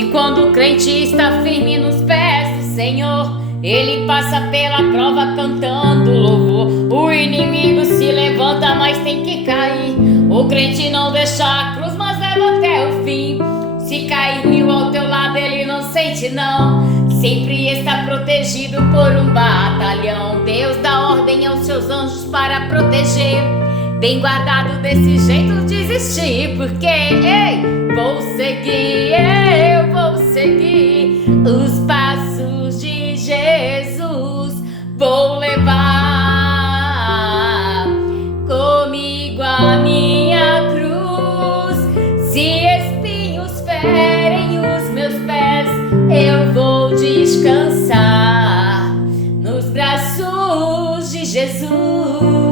E quando o crente está firme nos pés do Senhor, ele passa pela prova cantando louvor. O inimigo se levanta, mas tem que cair. O crente não deixa a cruz, mas leva até o fim. Se cair 1000 ao teu lado, ele não sente não. Sempre está protegido por um batalhão. Deus dá ordem aos seus anjos para proteger. Bem guardado, desse jeito desistir, porque vou seguir, eu vou seguir os passos de Jesus. Vou levar comigo a minha cruz. Se espinhos ferem os meus pés, eu vou descansar nos braços de Jesus.